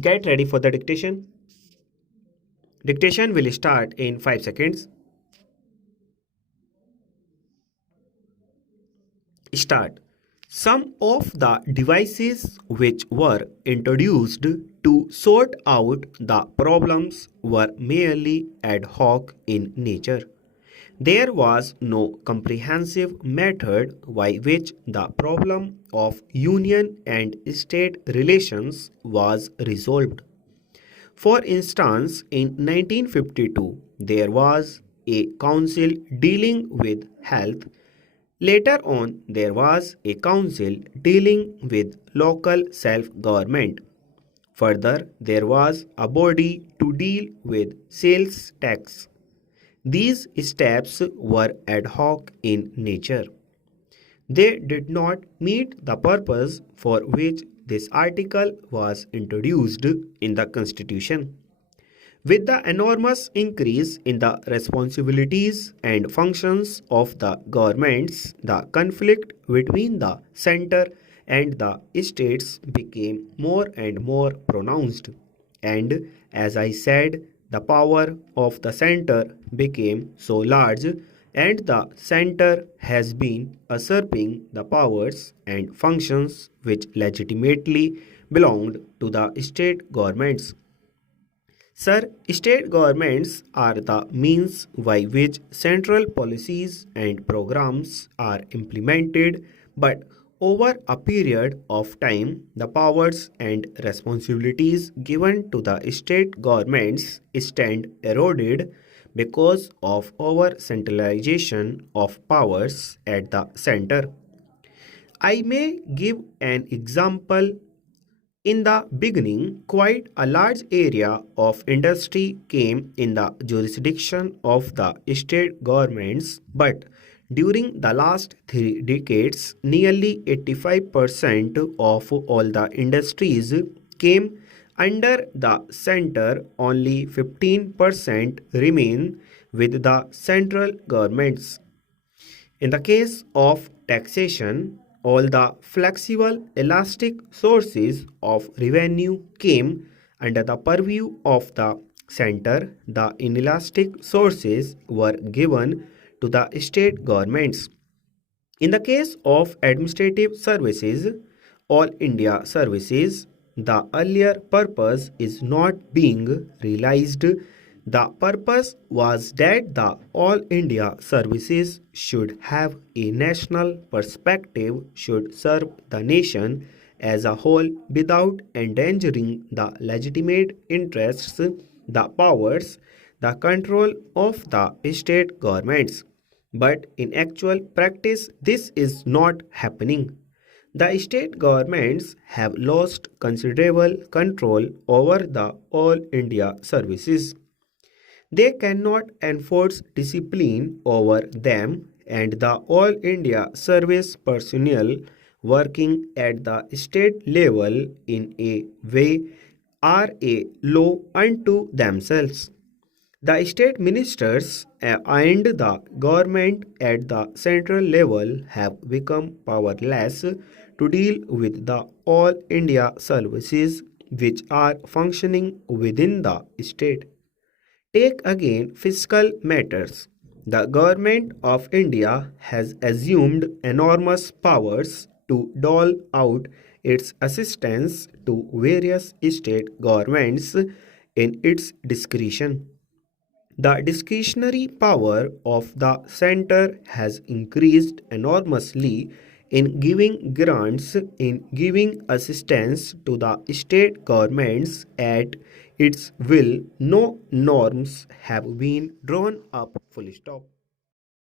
Get ready for the dictation. Dictation will start in 5 seconds. Start. Some of the devices which were introduced to sort out the problems were merely ad hoc in nature. There was no comprehensive method by which the problem of union and state relations was resolved. For instance, in 1952, there was a council dealing with health. Later on, there was a council dealing with local self government. Further, there was a body to deal with sales tax. These steps were ad hoc in nature. They did not meet the purpose for which this article was introduced in the Constitution. With the enormous increase in the responsibilities and functions of the governments, the conflict between the center and the states became more and more pronounced. And as I said, the power of the center became so large, and the center has been usurping the powers and functions which legitimately belonged to the state governments. Sir, state governments are the means by which central policies and programs are implemented, but over a period of time, the powers and responsibilities given to the state governments stand eroded because of over centralization of powers at the center. I may give an example. In the beginning, quite a large area of industry came in the jurisdiction of the state governments, but during the last 3 decades, nearly 85% of all the industries came under the center, only 15% remain with the central governments. In the case of taxation, all the flexible, elastic sources of revenue came under the purview of the center. The inelastic sources were given to the state governments. In the case of administrative services, all India services, the earlier purpose is not being realized. The purpose was that the All India services should have a national perspective, should serve the nation as a whole without endangering the legitimate interests, the powers, the control of the state governments. But in actual practice, this is not happening. The state governments have lost considerable control over the All India services. They cannot enforce discipline over them, and the All India service personnel working at the state level in a way are a law unto themselves. The state ministers and the government at the central level have become powerless to deal with the all India services which are functioning within the state. Take again fiscal matters. The government of India has assumed enormous powers to dole out its assistance to various state governments in its discretion. The discretionary power of the center has increased enormously in giving grants, in giving assistance to the state governments at its will. No norms have been drawn up. Full stop.